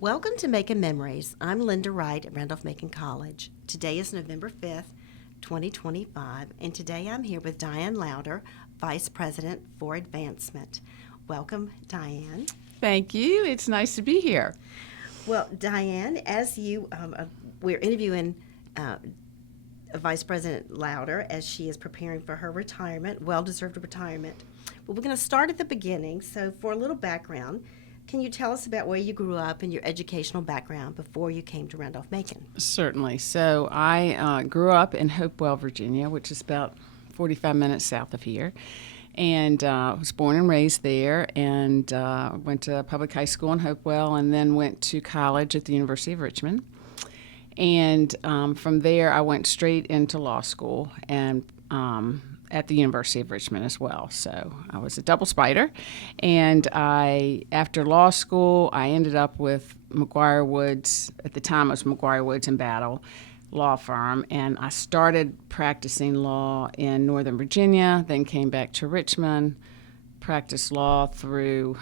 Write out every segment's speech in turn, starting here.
Welcome to Macon Memories. I'm Lynda Wright at Randolph-Macon College. Today is November 5th, 2025, and today I'm here with Diane Lowder, Vice President for Advancement. Welcome, Diane. Thank you. It's nice to be here. Well, Diane, as we're interviewing Vice President Lowder as she is preparing for her retirement, well-deserved retirement. Well, we're going to start at the beginning. So for a little background, can you tell us about where you grew up and your educational background before you came to Randolph-Macon? Certainly. So I grew up in Hopewell, Virginia, which is about 45 minutes south of here, and was born and raised there, and went to public high school in Hopewell, and then went to college at the University of Richmond. And from there, I went straight into law school and at the University of Richmond as well. So I was a double spider. And after law school, I ended up with McGraw-Woods. At the time, it was McGraw-Woods and Battle law firm. And I started practicing law in Northern Virginia, then came back to Richmond, practiced law through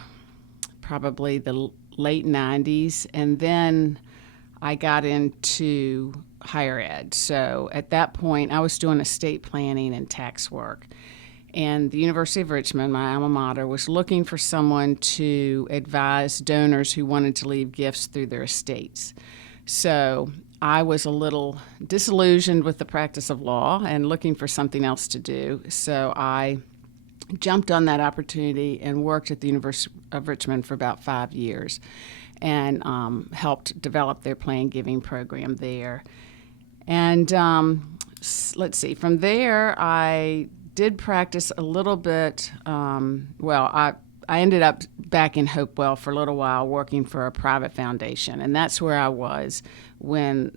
probably the late 90s. And then I got into higher ed. So at that point, I was doing estate planning and tax work. And the University of Richmond, my alma mater, was looking for someone to advise donors who wanted to leave gifts through their estates. So I was a little disillusioned with the practice of law and looking for something else to do. So I jumped on that opportunity and worked at the University of Richmond for about 5 years and helped develop their plan giving program there. And let's see, from there I did practice a little bit. I ended up back in Hopewell for a little while working for a private foundation, and that's where I was when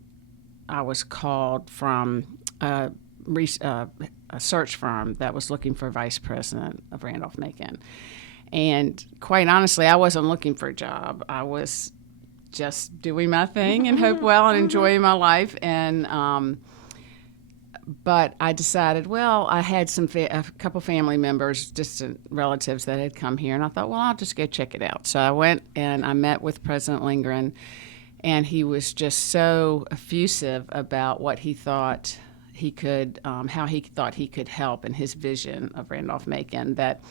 I was called from a search firm that was looking for vice president of Randolph-Macon. And quite honestly, I wasn't looking for a job. I was just doing my thing in Hopewell and enjoying my life. And but I decided, well, I had a couple family members, distant relatives that had come here, and I thought, well, I'll just go check it out. So I went and I met with President Lindgren, and he was just so effusive about what he thought he could, how he thought he could help in his vision of Randolph-Macon that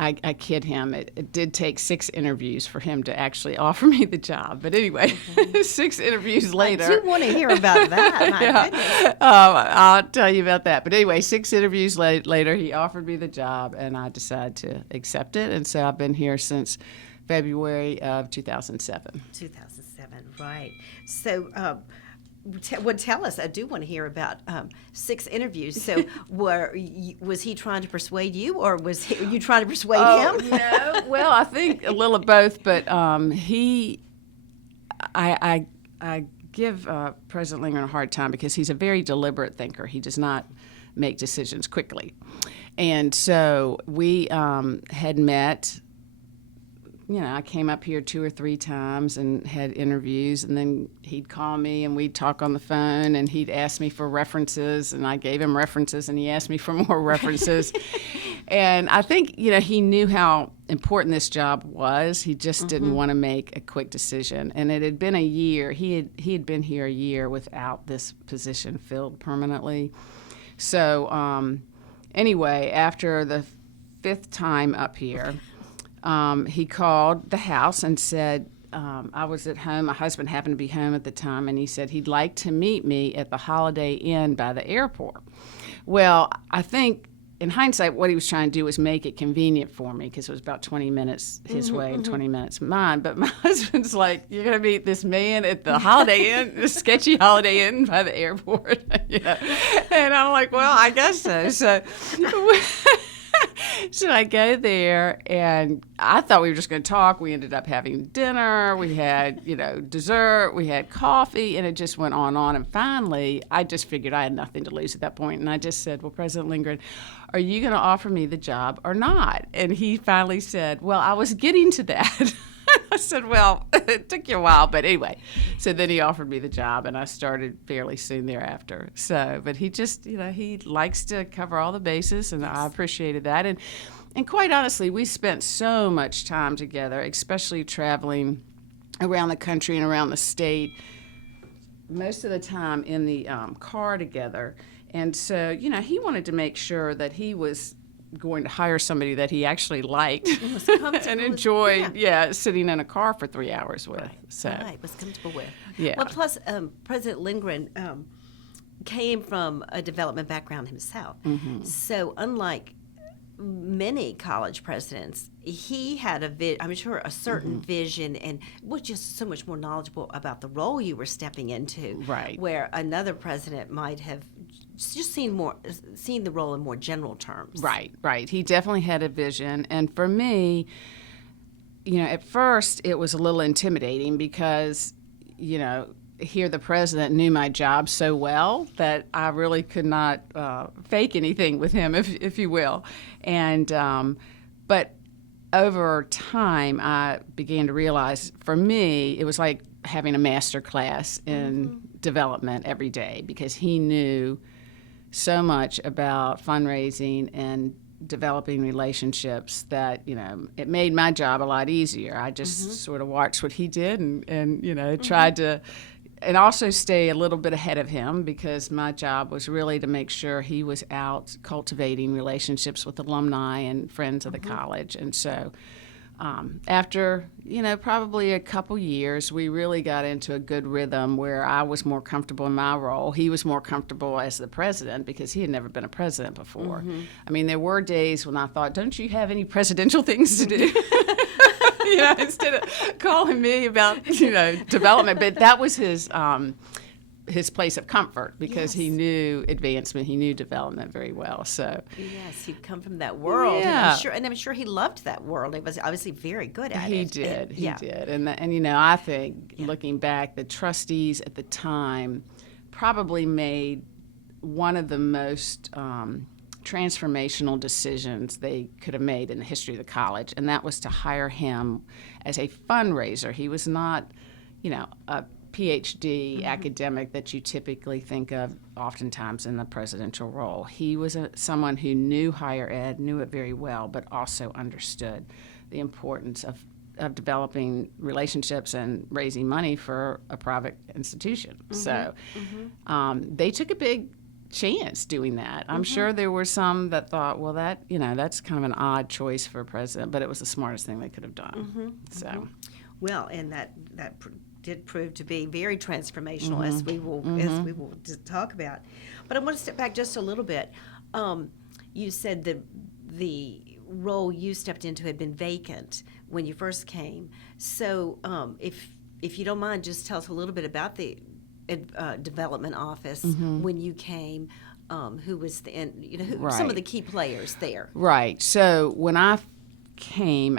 I kid him. It did take 6 interviews for him to actually offer me the job. But anyway, 6 interviews later. I do want to hear about that. My goodness. I'll tell you about that. But anyway, 6 interviews later, he offered me the job, and I decided to accept it. And so I've been here since February of 2007. 2007, right. So tell us. I do want to hear about 6 interviews. So was he trying to persuade you, or were you trying to persuade him? No. Well, I think a little of both, but I give President Lindgren a hard time because he's a very deliberate thinker. He does not make decisions quickly. And so we had met. I came up here 2 or 3 times and had interviews, and then he'd call me and we'd talk on the phone, and he'd ask me for references, and I gave him references, and he asked me for more references. And I think, he knew how important this job was. He just didn't want to make a quick decision. And it had been a year. He had been here a year without this position filled permanently. So anyway, after the 5th time up here, he called the house and said, I was at home. My husband happened to be home at the time, and he said he'd like to meet me at the Holiday Inn by the airport. Well, I think in hindsight, what he was trying to do was make it convenient for me because it was about 20 minutes his way and 20 minutes mine. But my husband's like, you're going to meet this man at the Holiday Inn, the sketchy Holiday Inn by the airport. And I'm like, well, I guess so. So I go there, and I thought we were just going to talk. We ended up having dinner. We had, dessert. We had coffee, and it just went on. And finally, I just figured I had nothing to lose at that point, and I just said, well, President Lindgren, are you going to offer me the job or not? And he finally said, well, I was getting to that. I said, well, it took you a while, but anyway. So then he offered me the job, and I started fairly soon thereafter. So, but he just, he likes to cover all the bases, and I appreciated that. And quite honestly, we spent so much time together, especially traveling around the country and around the state, most of the time in the car together. And so, he wanted to make sure that he was going to hire somebody that he actually liked and enjoyed, sitting in a car for 3 hours with. Right. So, Right, was comfortable with. Yeah. Well, plus, President Lindgren came from a development background himself. Mm-hmm. So, unlike many college presidents, he had a certain Mm-hmm. vision, and was just so much more knowledgeable about the role you were stepping into. Right. Where another president might have just seen the role in more general terms. Right. He definitely had a vision. And for me, at first it was a little intimidating because, here the president knew my job so well that I really could not fake anything with him, if you will. And but over time, I began to realize, for me, it was like having a master class in development every day, because he knew so much about fundraising and developing relationships that, it made my job a lot easier. I just sort of watched what he did and tried to, and also stay a little bit ahead of him, because my job was really to make sure he was out cultivating relationships with alumni and friends of the college. And so after, probably a couple years, we really got into a good rhythm where I was more comfortable in my role. He was more comfortable as the president, because he had never been a president before. I mean, there were days when I thought, don't you have any presidential things to do? Instead of calling me about, development. But that was his place of comfort, because he knew advancement, he knew development very well. So yes, he'd come from that world, and I'm sure he loved that world. He was obviously very good at he it. Did, he did, and I think looking back, the trustees at the time probably made one of the most transformational decisions they could have made in the history of the college, and that was to hire him as a fundraiser. He was not, a PhD academic that you typically think of oftentimes in the presidential role. He was someone who knew higher ed, knew it very well, but also understood the importance of developing relationships and raising money for a private institution. So they took a big chance doing that. I'm sure there were some that thought, well, that's kind of an odd choice for a president, but it was the smartest thing they could have done. So, well, and that did prove to be very transformational, as we will talk about. But I want to step back just a little bit. You said that the role you stepped into had been vacant when you first came. So, if you don't mind, just tell us a little bit about the development office when you came. Who was some of the key players there? Right. So when I came,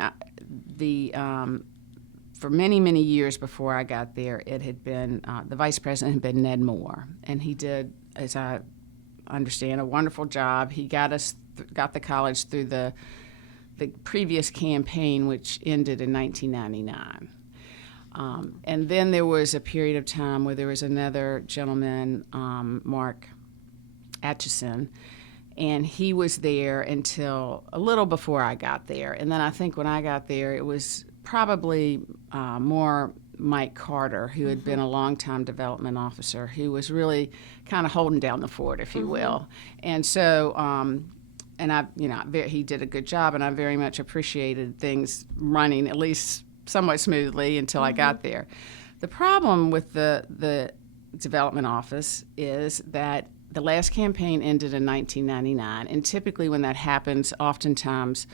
for many, many years before I got there, it had been the vice president had been Ned Moore, and he did, as I understand, a wonderful job. He got the college through the previous campaign, which ended in 1999. And then there was a period of time where there was another gentleman, Mark Atchison, and he was there until a little before I got there. And then I think when I got there, it was probably more Mike Carter, who had been a longtime development officer, who was really kind of holding down the fort, if you will. And so, he did a good job, and I very much appreciated things running at least somewhat smoothly until I got there. The problem with the development office is that the last campaign ended in 1999, and typically when that happens, oftentimes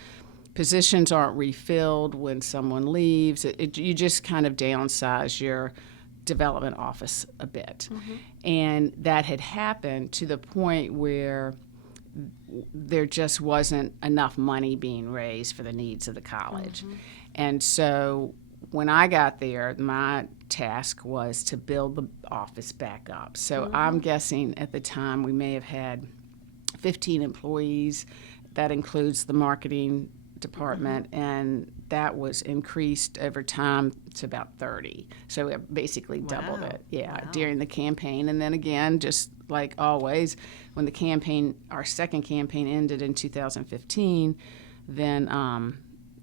positions aren't refilled when someone leaves. You just kind of downsize your development office a bit. And that had happened to the point where there just wasn't enough money being raised for the needs of the college. And so when I got there, my task was to build the office back up. So I'm guessing at the time we may have had 15 employees. That includes the marketing department, and that was increased over time to about 30. So we basically doubled it, during the campaign. And then again, just like always, when our second campaign ended in 2015, then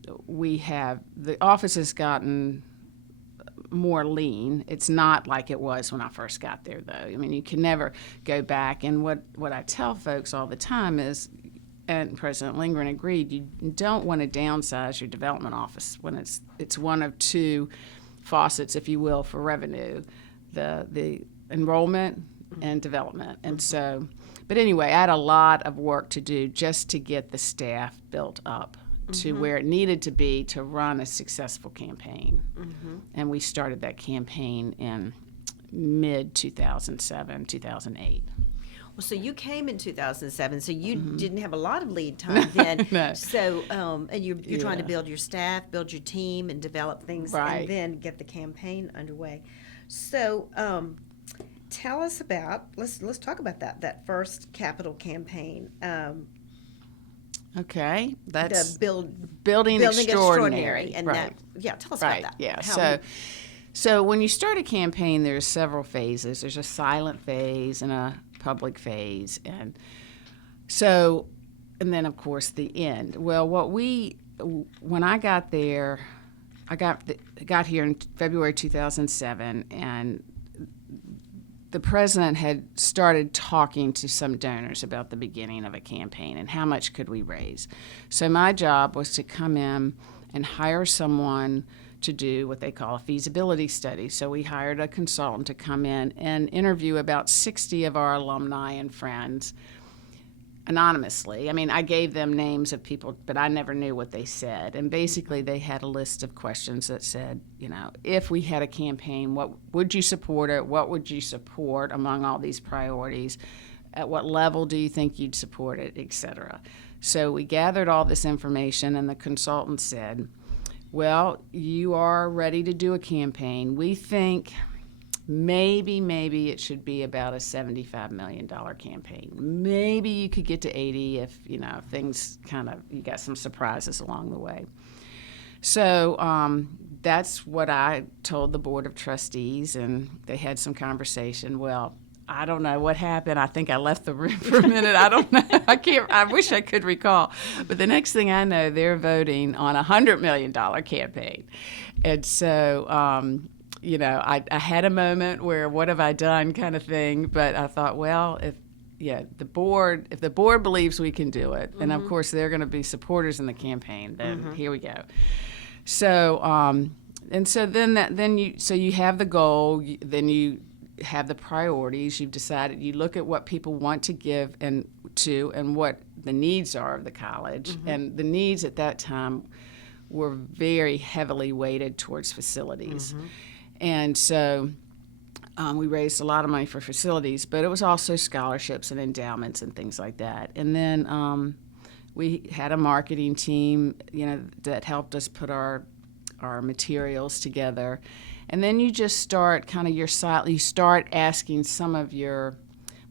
the office has gotten more lean. It's not like it was when I first got there, though. I mean, you can never go back. And what I tell folks all the time is, and President Lindgren agreed, you don't want to downsize your development office when it's one of two faucets, if you will, for revenue, the enrollment and development. And so, but anyway, I had a lot of work to do just to get the staff built up to where it needed to be to run a successful campaign. And we started that campaign in mid-2007, 2008. Well, so you came in 2007, so you didn't have a lot of lead time then. No. So, and you're trying to build your staff, build your team, and develop things, Right. and then get the campaign underway. So, tell us about, let's talk about that first capital campaign. Okay, that's The building extraordinary, and right. tell us Right. about that. Yeah. How So when you start a campaign, there's several phases. There's a silent phase and a public phase, and then of course the end. Well, when I got there, I got here in February 2007, and the president had started talking to some donors about the beginning of a campaign and how much could we raise. So my job was to come in and hire someone to do what they call a feasibility study. So we hired a consultant to come in and interview about 60 of our alumni and friends anonymously. I mean, I gave them names of people, but I never knew what they said. And basically, they had a list of questions that said, if we had a campaign, what would you support it? What would you support among all these priorities? At what level do you think you'd support it, et cetera? So we gathered all this information, and the consultant said, well, you are ready to do a campaign. We think maybe it should be about a $75 million campaign. Maybe you could get to 80 if, things you got some surprises along the way. So that's what I told the Board of Trustees, and they had some conversation. Well, I don't know what happened. I think I left the room for a minute. I don't know. I wish I could recall. But the next thing I know, they're voting on a $100 million campaign. And so, I had a moment where what have I done kind of thing. But I thought, well, if the board believes we can do it, and of course they're going to be supporters in the campaign, then here we go. So, and so then you have the goal, then you have the priorities. You've decided, you look at what people want to give and what the needs are of the college. And the needs at that time were very heavily weighted towards facilities. And so we raised a lot of money for facilities, but it was also scholarships and endowments and things like that. And then we had a marketing team, that helped us put our materials together. And then you just start you start asking some of your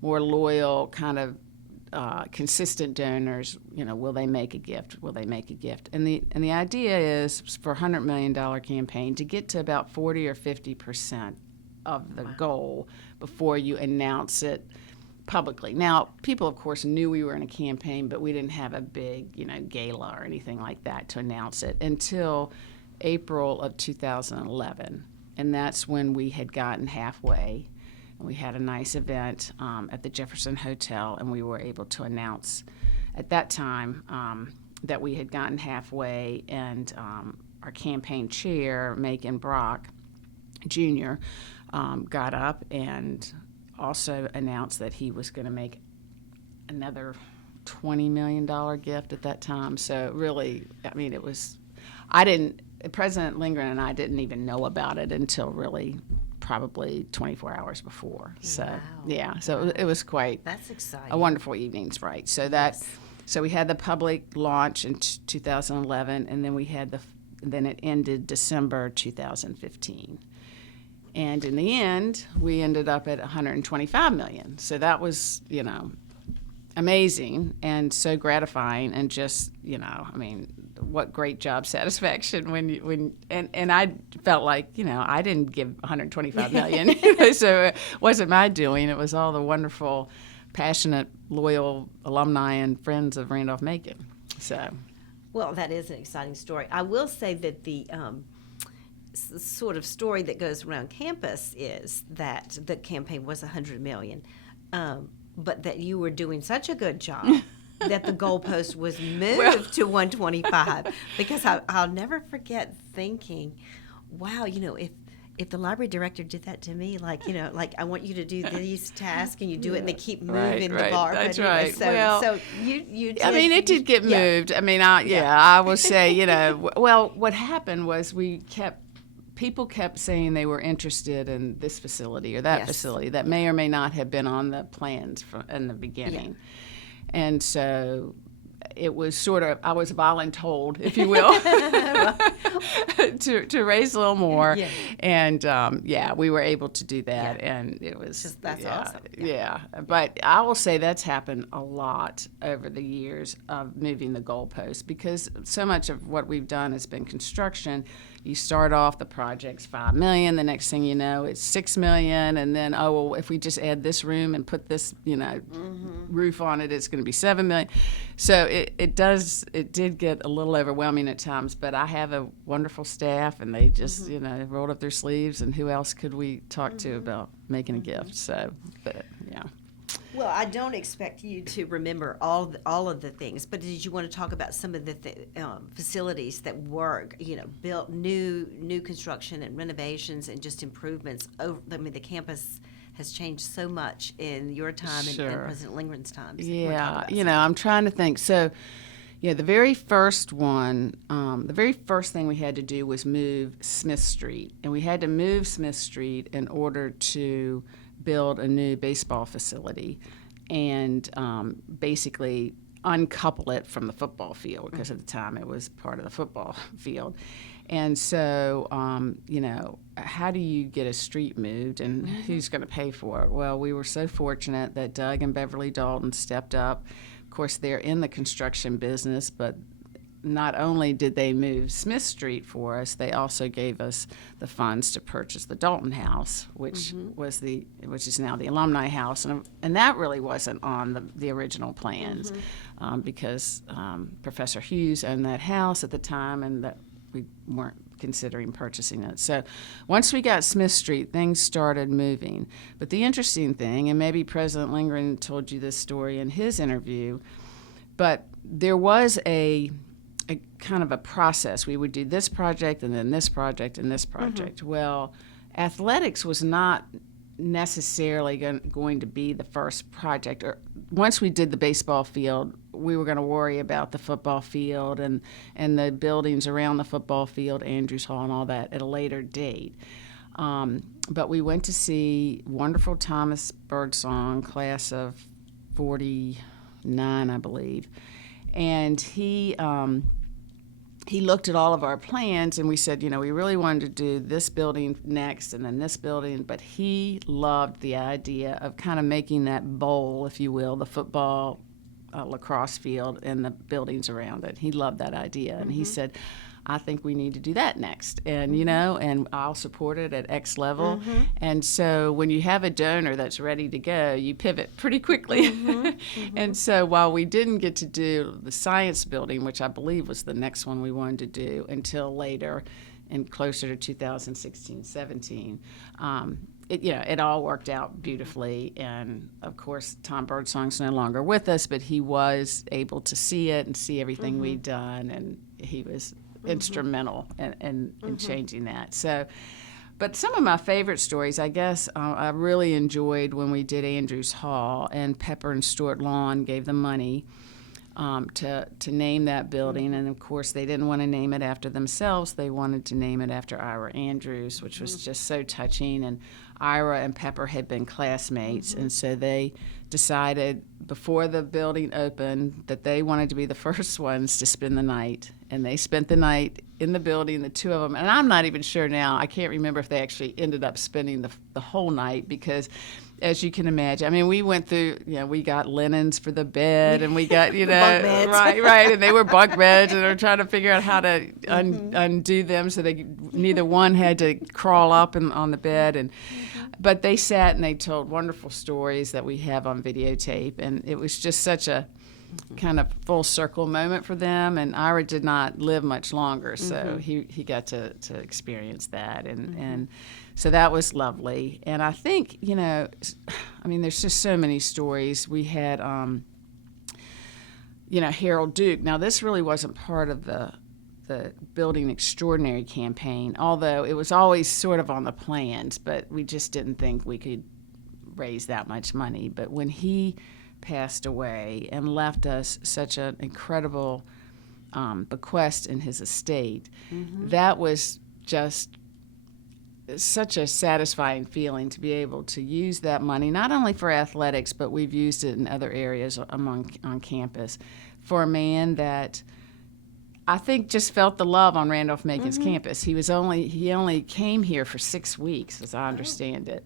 more loyal consistent donors, will they make a gift? Will they make a gift? And the idea is for a $100 million campaign to get to about 40 or 50% of the goal before you announce it publicly. Now, people, of course, knew we were in a campaign, but we didn't have a big, gala or anything like that to announce it until April of 2011. And that's when we had gotten halfway. And we had a nice event at the Jefferson Hotel, and we were able to announce at that time that we had gotten halfway, and our campaign chair, Macon Brock Jr., got up and also announced that he was going to make another $20 million gift at that time. So really, it was, President Lindgren and I didn't even know about it until really probably 24 hours before. So, wow. Yeah, so it was quite That's exciting. a wonderful evening's right. So so we had the public launch in 2011, and then then it ended December 2015. And in the end, we ended up at $125 million. So that was, amazing and so gratifying, and just, what great job satisfaction and I felt like, I didn't give $125 million, so it wasn't my doing. It was all the wonderful, passionate, loyal alumni and friends of Randolph-Macon. So, well, that is an exciting story. I will say that sort of story that goes around campus is that the campaign was $100 million, but that you were doing such a good job that the goalpost was moved to 125. Because I'll never forget thinking, wow, if the library director did that to me, like I want you to do these tasks, and you do it, and they keep moving the bar. That's but anyway, right. So you did, I mean, it did get moved. I mean, I will say, well, what happened was people kept saying they were interested in this facility or that facility that may or may not have been on the plans in the beginning. Yeah. And so it was sort of, I was voluntold, if you will, to raise a little more. Yeah. And we were able to do that. Yeah. And it was that's awesome. Yeah. But I will say that's happened a lot over the years of moving the goalposts, because so much of what we've done has been construction. You start off, the project's $5 million. The next thing you know, it's $6 million, and then if we just add this room and put this, roof on it, it's going to be $7 million. So it did get a little overwhelming at times. But I have a wonderful staff, and they just rolled up their sleeves. And who else could we talk to about making a gift? So, but yeah. Well, I don't expect you to remember all of the things, but did you want to talk about some of the facilities that were, built, new construction and renovations and just improvements? I mean, the campus has changed so much in your time and President Lindgren's time. So yeah, I'm trying to think. So, the very first one, the very first thing we had to do was move Smith Street, and we had to move Smith Street in order to build a new baseball facility and basically uncouple it from the football field, because at the time it was part of the football field. And so, how do you get a street moved, and who's going to pay for it? Well, we were so fortunate that Doug and Beverly Dalton stepped up. Of course, they're in the construction business, but not only did they move Smith Street for us, they also gave us the funds to purchase the Dalton House, which is now the Alumni House, and that really wasn't on the original plans, because Professor Hughes owned that house at the time, and that we weren't considering purchasing it. So once we got Smith Street, things started moving. But the interesting thing, and maybe President Lindgren told you this story in his interview, but there was a kind of a process. We would do this project and then this project and this project. Well, athletics was not necessarily going to be the first project. Or once we did the baseball field, we were going to worry about the football field and the buildings around the football field, Andrews Hall and all that, at a later date. But we went to see wonderful Thomas Birdsong, class of 49, I believe. And he looked at all of our plans, and we said, we really wanted to do this building next and then this building, but he loved the idea of kind of making that bowl, if you will, the football lacrosse field and the buildings around it. He loved that idea, and he said, I think we need to do that next. And, and I'll support it at X level. And so when you have a donor that's ready to go, you pivot pretty quickly. And so while we didn't get to do the science building, which I believe was the next one we wanted to do until later and closer to 2016-17, it all worked out beautifully. And, of course, Tom Birdsong's no longer with us, but he was able to see it and see everything we'd done, and he was instrumental in changing that. So, but some of my favorite stories, I guess, I really enjoyed when we did Andrews Hall, and Pepper and Stuart Lawn gave the money to name that building. And of course, they didn't want to name it after themselves. They wanted to name it after Ira Andrews, which was just so touching. And Ira and Pepper had been classmates, and so they decided before the building opened that they wanted to be the first ones to spend the night. And they spent the night in the building, the two of them. And I'm not even sure now, I can't remember if they actually ended up spending the whole night, because as you can imagine, I mean, we went through, we got linens for the bed, and we got, bunk beds. right, and they were bunk beds, and they were trying to figure out how to undo them so neither one had to crawl up on the bed. But they sat and they told wonderful stories that we have on videotape, and it was just such a kind of full circle moment for them. And Ira did not live much longer, so he got to experience that, and so that was lovely. And I think, I mean, there's just so many stories. We had Harold Duke. Now, this really wasn't part of the Building Extraordinary campaign, although it was always sort of on the plans, but we just didn't think we could raise that much money. But when he passed away and left us such an incredible bequest in his estate, that was just such a satisfying feeling to be able to use that money, not only for athletics, but we've used it in other areas on campus, for a man that I think just felt the love on Randolph-Macon's campus. He only came here for 6 weeks, as I understand it,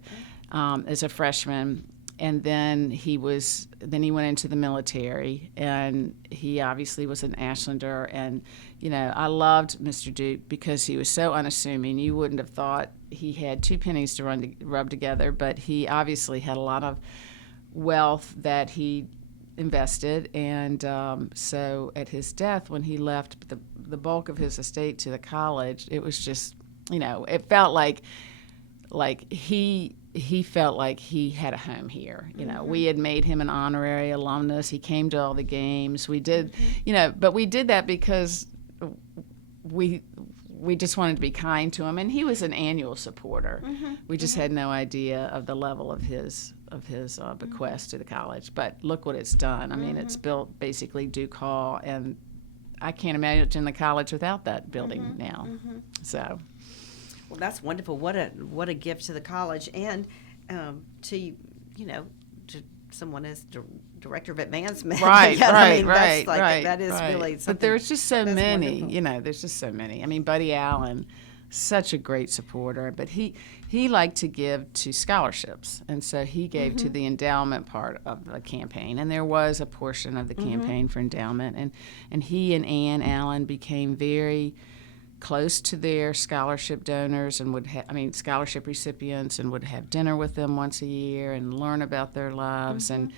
as a freshman, and then he went into the military, and he obviously was an Ashlander. And I loved Mr. Duke because he was so unassuming. You wouldn't have thought he had two pennies to rub together, but he obviously had a lot of wealth that he invested, and so at his death, when he left the bulk of his estate to the college, it was just, it felt like he felt like he had a home here. We had made him an honorary alumnus. He came to all the games. We did, but we did that because we just wanted to be kind to him, and he was an annual supporter. We just had no idea of the level of his bequest to the college. But look what it's done. I mean, it's built basically Duke Hall, and I can't imagine the college without that building now. So, well, that's wonderful. What a gift to the college, and to someone as director of advancement. Right, right. Right. That is really something. But there's just so many. Wonderful. There's just so many. I mean, Buddy Allen, such a great supporter, but he liked to give to scholarships, and so he gave to the endowment part of the campaign, and there was a portion of the campaign for endowment, and he and Ann Allen became very close to their scholarship donors and scholarship recipients, and would have dinner with them once a year and learn about their lives. And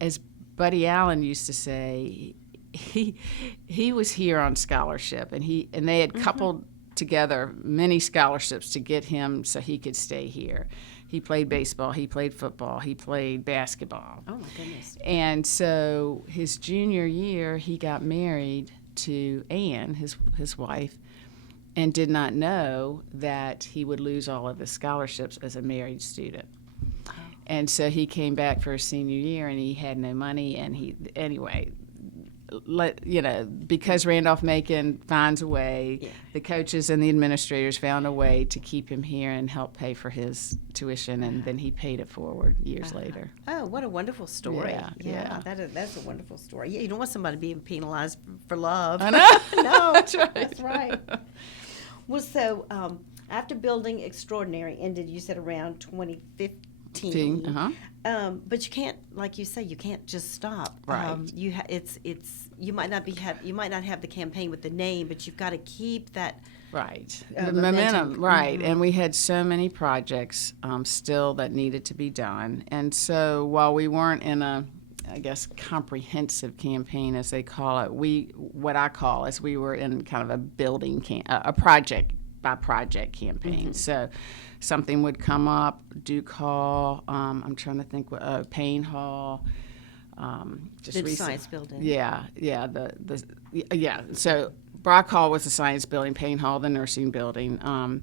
as Buddy Allen used to say, he was here on scholarship, and they had coupled together many scholarships to get him so he could stay here. He played baseball, he played football, he played basketball. Oh my goodness. And so his junior year, he got married to Ann, his wife, and did not know that he would lose all of his scholarships as a married student. Oh. And so he came back for his senior year, and he had no money, and because Randolph-Macon finds a way, the coaches and the administrators found a way to keep him here and help pay for his tuition, and then he paid it forward years later. Oh, what a wonderful story. Yeah. That's a wonderful story. Yeah, you don't want somebody being penalized for love. I know. No, That's right. Well, so after Building Extraordinary ended, you said around 2015. But you can't, like you say, you can't just stop. Right. You might not have the campaign with the name, but you've got to keep that. Right. The momentum. Right. And we had so many projects still that needed to be done. And so while we weren't in a, I guess, comprehensive campaign, as they call it, we were in kind of a building a project by project campaign. So something would come up, Duke Hall, I'm trying to think, Payne Hall, just the science building. Yeah. So Brock Hall was the science building, Payne Hall the nursing building. And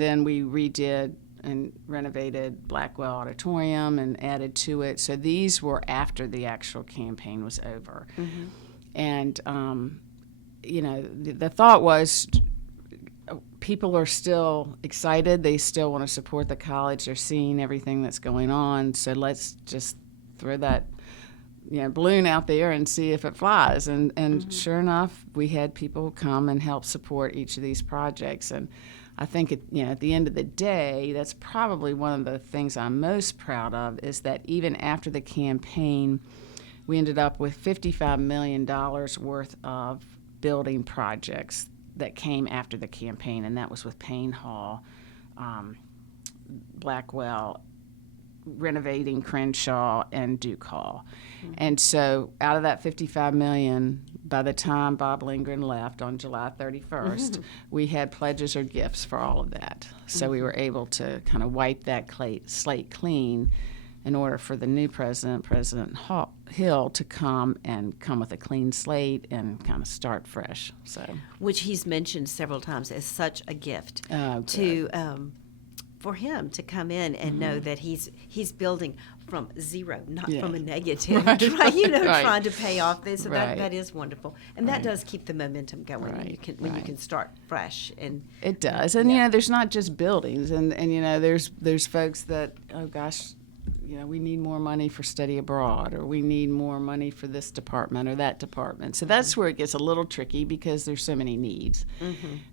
then we redid and renovated Blackwell Auditorium and added to it. So these were after the actual campaign was over. And the thought was, people are still excited. They still want to support the college. They're seeing everything that's going on. So let's just throw that balloon out there and see if it flies. And sure enough, we had people come and help support each of these projects. And I think at the end of the day, that's probably one of the things I'm most proud of, is that even after the campaign, we ended up with $55 million worth of building projects that came after the campaign, and that was with Payne Hall, Blackwell, renovating Crenshaw and Duke Hall. And so out of that $55 million, by the time Bob Lindgren left on July 31st, we had pledges or gifts for all of that. So we were able to kind of wipe that slate clean in order for the new president, President Hill, to come with a clean slate and kind of start fresh. So, which he's mentioned several times as such a gift for him to come in and know that he's building from zero, not from a negative, right. Trying to pay off this. So Right. that is wonderful, and that does keep the momentum going when you can start fresh. And it does, and there's not just buildings, and there's folks that, oh gosh, we need more money for study abroad, or we need more money for this department or that department. So that's where it gets a little tricky because there's so many needs.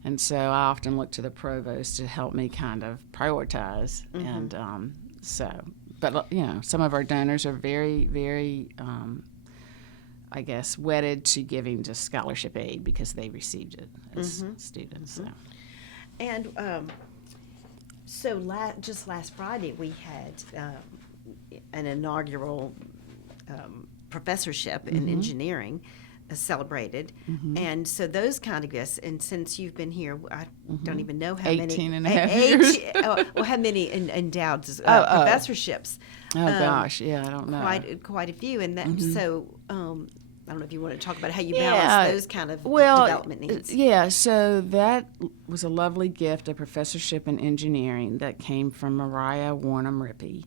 And so I often look to the provost to help me kind of prioritize. And but some of our donors are very, very, I guess, wedded to giving to scholarship aid because they received it as students. So. And just last Friday we had an inaugural professorship in engineering celebrated, and so those kind of gifts. And since you've been here, I don't even know how 18 and a half years. How many endowed professorships? Oh gosh, yeah, I don't know. Quite a few, and that so. I don't know if you want to talk about how you balance those kind of development needs. Yeah, so that was a lovely gift, a professorship in engineering that came from Mariah Warnham Rippey.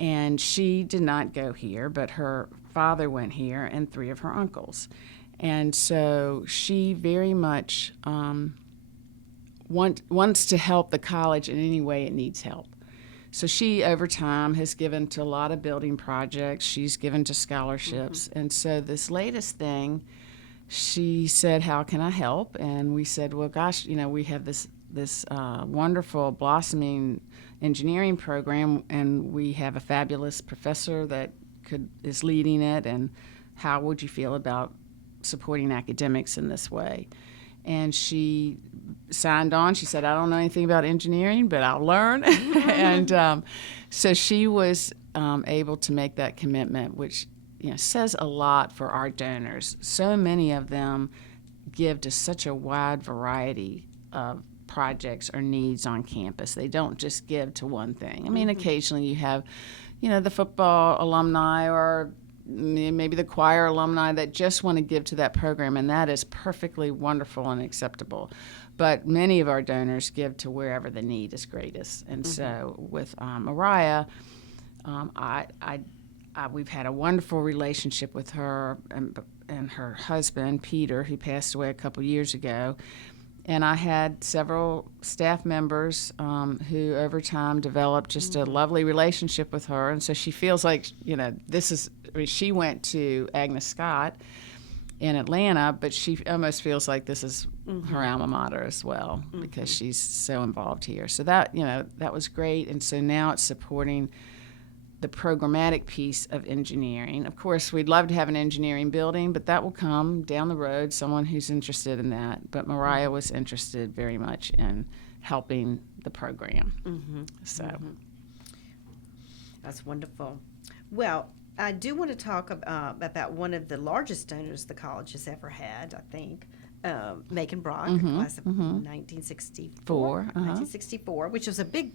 And she did not go here, but her father went here and 3 of her uncles. And so she very much wants to help the college in any way it needs help. So she, over time, has given to a lot of building projects. She's given to scholarships. And so this latest thing, she said, how can I help? And we said, well, gosh, we have this wonderful, blossoming engineering program, and we have a fabulous professor that is leading it, and how would you feel about supporting academics in this way? And she signed on. She said, I don't know anything about engineering, but I'll learn. And so she was able to make that commitment, which says a lot for our donors. So many of them give to such a wide variety of projects or needs on campus. They don't just give to one thing. I mean, occasionally you have, the football alumni or maybe the choir alumni that just want to give to that program, and that is perfectly wonderful and acceptable. But many of our donors give to wherever the need is greatest. And so with Mariah, we've had a wonderful relationship with her and her husband, Peter, who passed away a couple years ago. And I had several staff members who over time developed just a lovely relationship with her. And so she feels like, she went to Agnes Scott in Atlanta, but she almost feels like this is her alma mater as well because she's so involved here. So that was great. And so now it's supporting the programmatic piece of engineering. Of course, we'd love to have an engineering building, but that will come down the road, someone who's interested in that. But Mariah was interested very much in helping the program. That's wonderful. Well, I do want to talk about one of the largest donors the college has ever had, I think, Macon Brock, class of 1964, which was a big,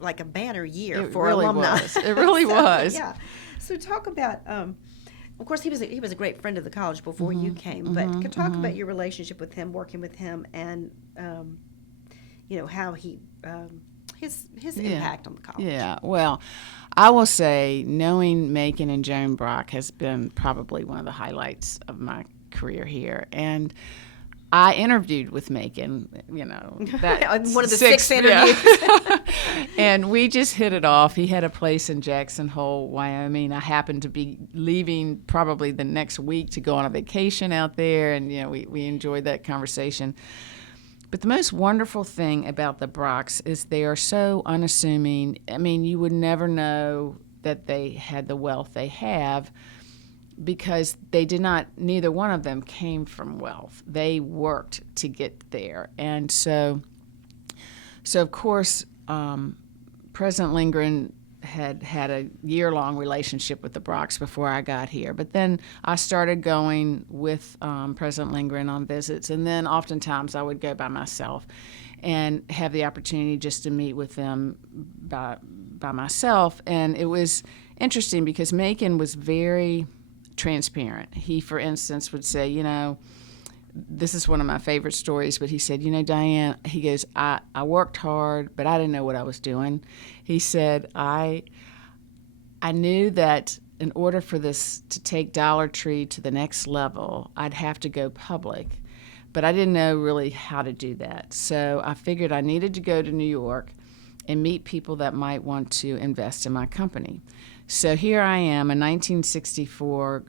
like a banner year for really alumni. It really was. Yeah. So talk about, of course, he was a great friend of the college before you came, but could talk about your relationship with him, working with him, and how he his impact on the college. Yeah. Well, I will say knowing Macon and Joan Brock has been probably one of the highlights of my career here, and I interviewed with Macon, that one of the 6 interviews. And we just hit it off. He had a place in Jackson Hole, Wyoming. I happened to be leaving probably the next week to go on a vacation out there, and we enjoyed that conversation. But the most wonderful thing about the Brocks is they are so unassuming. I mean, you would never know that they had the wealth they have, because they did not, neither one of them came from wealth. They worked to get there. And so of course, President Lindgren had a year-long relationship with the Brocks before I got here. But then I started going with President Lindgren on visits, and then oftentimes I would go by myself and have the opportunity just to meet with them by myself. And it was interesting because Macon was very transparent. He, for instance, would say, this is one of my favorite stories, but he said, Diane, he goes, I worked hard, but I didn't know what I was doing. He said, I knew that in order for this to take Dollar Tree to the next level, I'd have to go public, but I didn't know really how to do that. So I figured I needed to go to New York and meet people that might want to invest in my company. So here I am, a 1964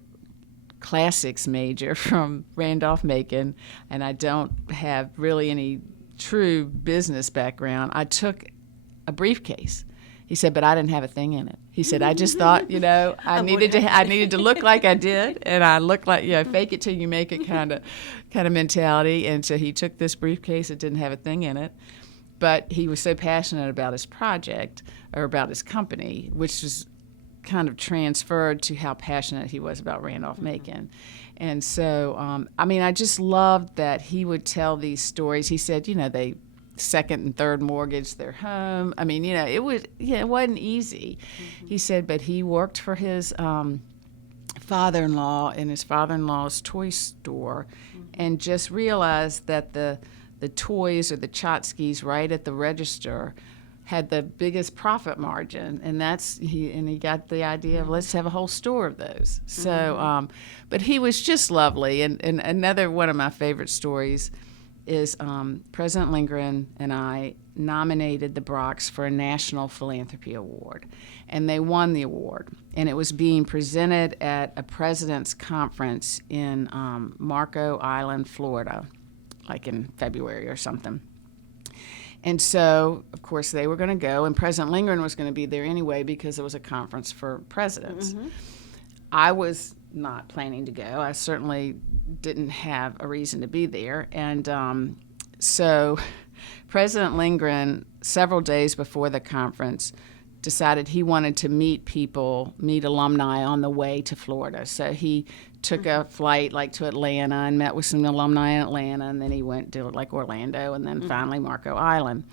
classics major from Randolph-Macon, and I don't have really any true business background. I took a briefcase. He said, but I didn't have a thing in it. He said, I just thought, I needed to look like I did, and I looked like, fake it till you make it kind of mentality. And so he took this briefcase that didn't have a thing in it, but he was so passionate about his project or about his company, which was kind of transferred to how passionate he was about Randolph-Macon. And so, I just loved that he would tell these stories. He said, they second and third mortgaged their home. It wasn't easy. Mm-hmm. He said, but he worked for his father-in-law in his father-in-law's toy store, and just realized that the toys or the tchotchkes right at the register had the biggest profit margin, and he got the idea of let's have a whole store of those. So, but he was just lovely. And another one of my favorite stories is President Lindgren and I nominated the Brocks for a National Philanthropy Award, and they won the award. And it was being presented at a president's conference in Marco Island, Florida, like in February or something. And so, of course, they were going to go, and President Lindgren was going to be there anyway because it was a conference for presidents. Mm-hmm. I was not planning to go. I certainly didn't have a reason to be there. And so President Lindgren, several days before the conference, decided he wanted to meet alumni on the way to Florida. So he took a flight to Atlanta and met with some alumni in Atlanta, and then he went to Orlando, and then finally Marco Island.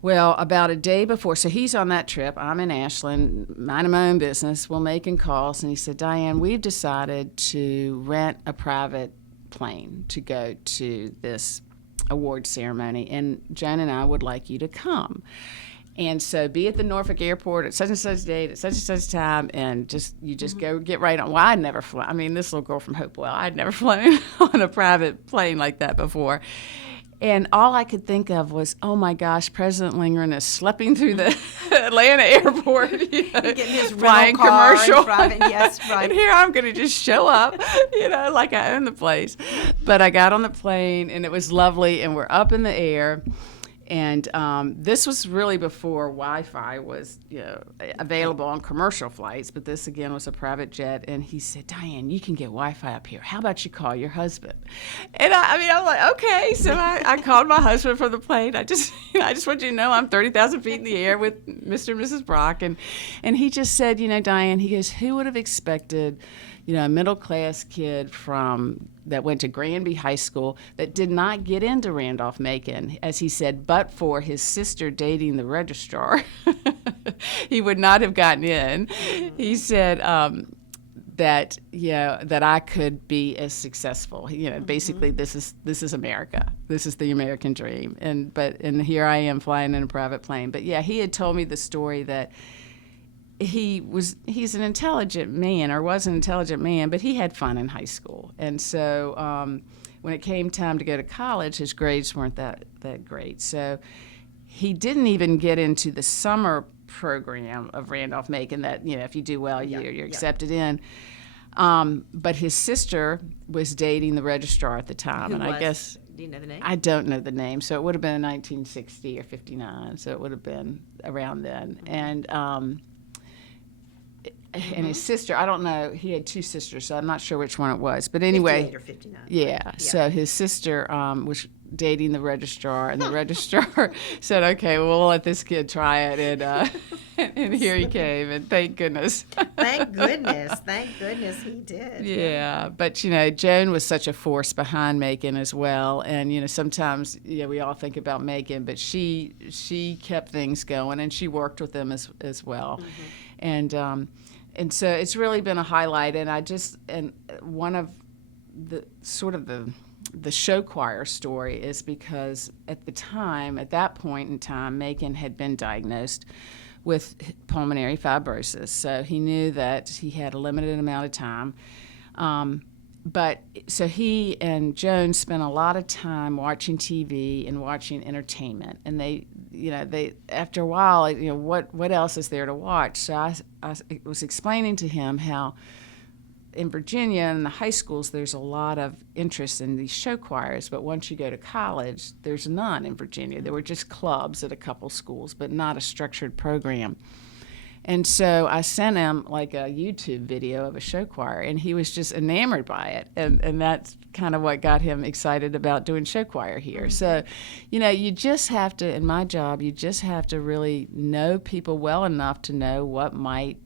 Well, about a day before, so he's on that trip. I'm in Ashland, minding my own business. We're making calls, and he said, Diane, we've decided to rent a private plane to go to this award ceremony, and Joan and I would like you to come. And so be at the Norfolk airport at such and such date, at such and such time, and you just go get right on. Well, I'd never flown. This little girl from Hopewell, I'd never flown on a private plane like that before. And all I could think of was, oh my gosh, President Lindgren is schlepping through the Atlanta airport, getting his flying car commercial. And yes, right. And here I'm going to just show up, like I own the place. But I got on the plane, and it was lovely, and we're up in the air. And this was really before Wi-Fi was available on commercial flights, but this again was a private jet. And he said, Diane, you can get Wi-Fi up here. How about you call your husband? And I'm like, okay. So I called my husband from the plane. I just want you to know I'm 30,000 feet in the air with Mr. and Mrs. Brock. And he just said, Diane, he goes, who would have expected, a middle-class kid that went to Granby High School that did not get into Randolph-Macon, as he said, but for his sister dating the registrar, he would not have gotten in. He said that I could be as successful. Basically, this is America. This is the American dream. And here I am flying in a private plane. But yeah, he had told me the story that he's an intelligent man, or was an intelligent man, but he had fun in high school. And so when it came time to go to college, his grades weren't that great. So he didn't even get into the summer program of Randolph-Macon that, if you do well, you're accepted in. But his sister was dating the registrar at the time. I guess, do you know the name? I don't know the name. So it would have been in 1960 or 59. So it would have been around then. And and his sister, I don't know, he had two sisters, so I'm not sure which one it was. But anyway, 58 or 59. yeah. So his sister was dating the registrar, and the registrar said, "Okay, well, we'll let this kid try it," and and here he came, and thank goodness. Thank goodness he did. Yeah, but Joan was such a force behind Macon as well, and sometimes we all think about Macon, but she kept things going, and she worked with them as well, and so it's really been a highlight, and one of the show choir story is because at that point in time, Macon had been diagnosed with pulmonary fibrosis. So he knew that he had a limited amount of time. So he and Joan spent a lot of time watching TV and watching entertainment. And they after a while, what else is there to watch? So I was explaining to him how in Virginia, in the high schools, there's a lot of interest in these show choirs, but once you go to college, there's none in Virginia. There were just clubs at a couple schools, but not a structured program. And so I sent him like a YouTube video of a show choir, and he was just enamored by it. And that's kind of what got him excited about doing show choir here. Mm-hmm. So, you just have to, in my job, you just have to really know people well enough to know what might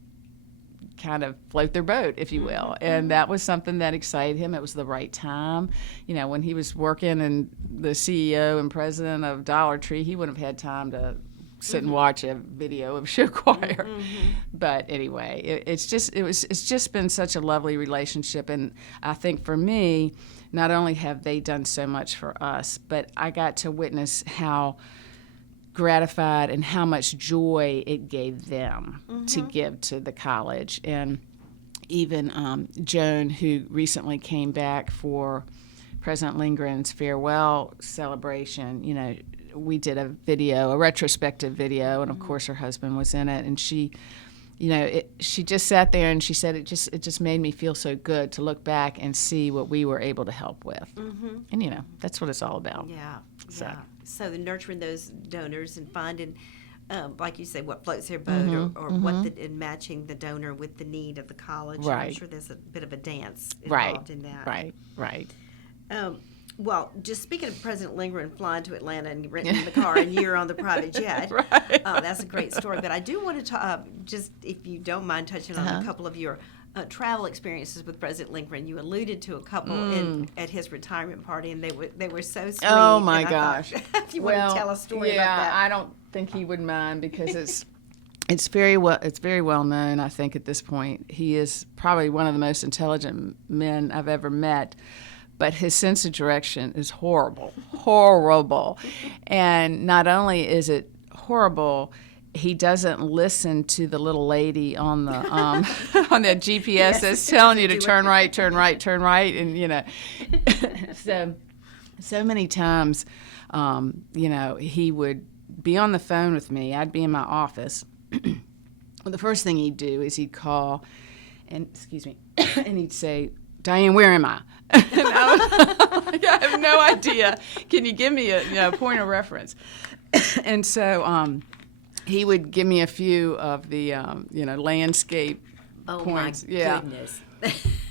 kind of float their boat, if you will. And that was something that excited him. It was the right time. When he was working and the CEO and president of Dollar Tree, he wouldn't have had time to sit and watch a video of show choir. But anyway, it's just been such a lovely relationship. And I think for me, not only have they done so much for us, but I got to witness how gratified and how much joy it gave them to give to the college. And even Joan, who recently came back for President Lindgren's farewell celebration, we did a retrospective video, and of course her husband was in it, and she just sat there and she said it just made me feel so good to look back and see what we were able to help with. And that's what it's all about. So the nurturing those donors and finding, like you say, what floats their boat, or and matching the donor with the need of the college. Right. I'm sure there's a bit of a dance involved in that. Right. Well, just speaking of President Lindgren flying to Atlanta and renting the car, and you're on the private jet. That's a great story. But I do want to talk, just if you don't mind touching on a couple of your travel experiences with President Lindgren. You alluded to a couple at his retirement party, and they were so sweet. Oh my gosh! If you want to tell a story about that. I don't think he would mind because it's very well known. I think at this point he is probably one of the most intelligent men I've ever met. But his sense of direction is horrible. And not only is it horrible, he doesn't listen to the little lady on the on the GPS that's telling you to turn right, and so many times, he would be on the phone with me. I'd be in my office. Well, the first thing he'd do is he'd call, and and he'd say, "Diane, where am I?" And I have no idea. Can you give me a point of reference? And so he would give me a few of the landscape points. My goodness.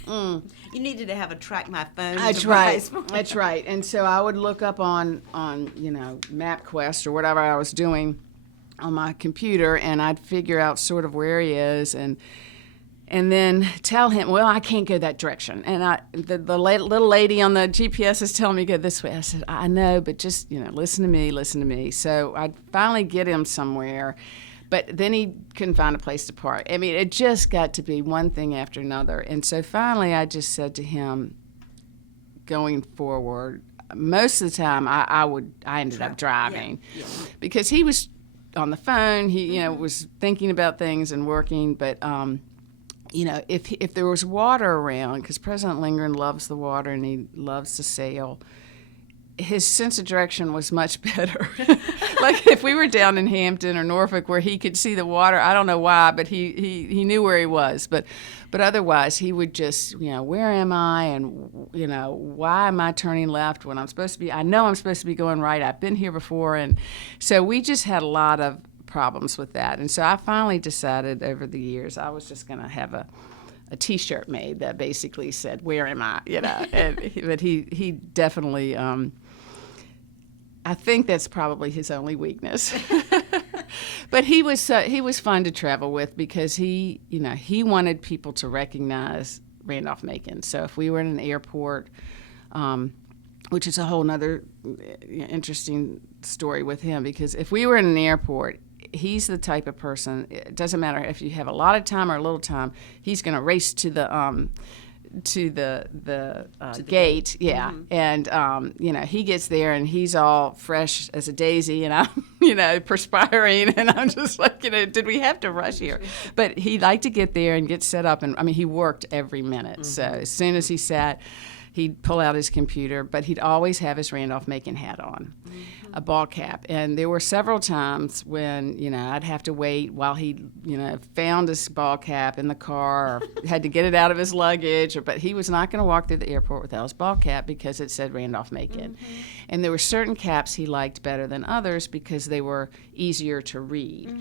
You needed to have a track my phone. That's right. That's right. And so I would look up on MapQuest or whatever I was doing on my computer, and I'd figure out sort of where he is, and then tell him, well, I can't go that direction. And the little lady on the GPS is telling me to go this way. I said, I know, but just, listen to me. So I'd finally get him somewhere, but then he couldn't find a place to park. I mean, it just got to be one thing after another. And so finally I just said to him, going forward, most of the time I ended up driving because he was on the phone. He, was thinking about things and working, but, if there was water around, because President Lindgren loves the water and he loves to sail, his sense of direction was much better. Like if we were down in Hampton or Norfolk where he could see the water, I don't know why, but he knew where he was. But otherwise, he would just, where am I, and why am I turning left when I'm supposed to be? I know I'm supposed to be going right. I've been here before, and so we just had a lot of problems with that. And so I finally decided over the years I was just going to have a T-shirt made that basically said, "Where am I?" But he definitely, I think that's probably his only weakness. But he was fun to travel with because he wanted people to recognize Randolph-Macon. So if we were in an airport, which is a whole nother interesting story with him, because if we were in an airport, he's the type of person, it doesn't matter if you have a lot of time or a little time, he's going to race to the gate. Yeah. And he gets there and he's all fresh as a daisy, and I'm perspiring, and I'm just like, did we have to rush here? But he liked to get there and get set up, and he worked every minute. So as soon as he sat, he'd pull out his computer, but he'd always have his Randolph-Macon hat on, a ball cap. And there were several times when, I'd have to wait while he, found his ball cap in the car or had to get it out of his luggage. But he was not going to walk through the airport without his ball cap because it said Randolph-Macon. And there were certain caps he liked better than others because they were easier to read.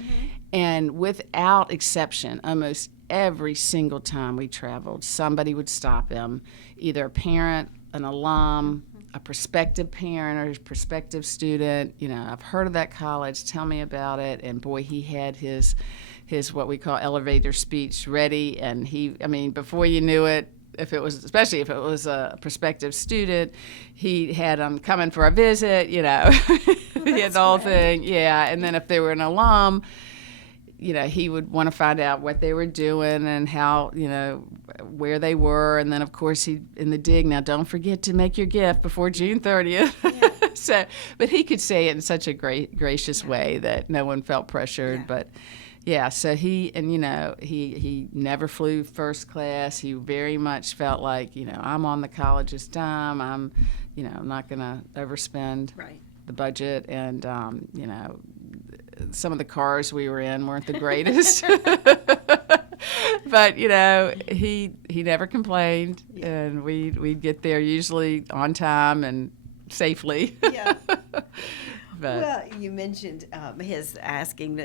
And without exception, almost every single time we traveled, somebody would stop him, either a parent, an alum, a prospective parent or a prospective student. I've heard of that college, tell me about it. And boy, he had his what we call elevator speech ready. And before you knew it, especially if it was a prospective student, he had them coming for a visit, he had the whole thing. Yeah. And then if they were an alum, he would want to find out what they were doing and how, where they were. And then, of course, in the dig, now don't forget to make your gift before June 30th. Yeah. But he could say it in such a gracious way that no one felt pressured. Yeah. But, yeah, so he never flew first class. He very much felt like, I'm on the college's dime. I'm not going to overspend the budget. And, some of the cars we were in weren't the greatest. But, he never complained, and we'd get there usually on time and safely. Yeah. Well, you mentioned his asking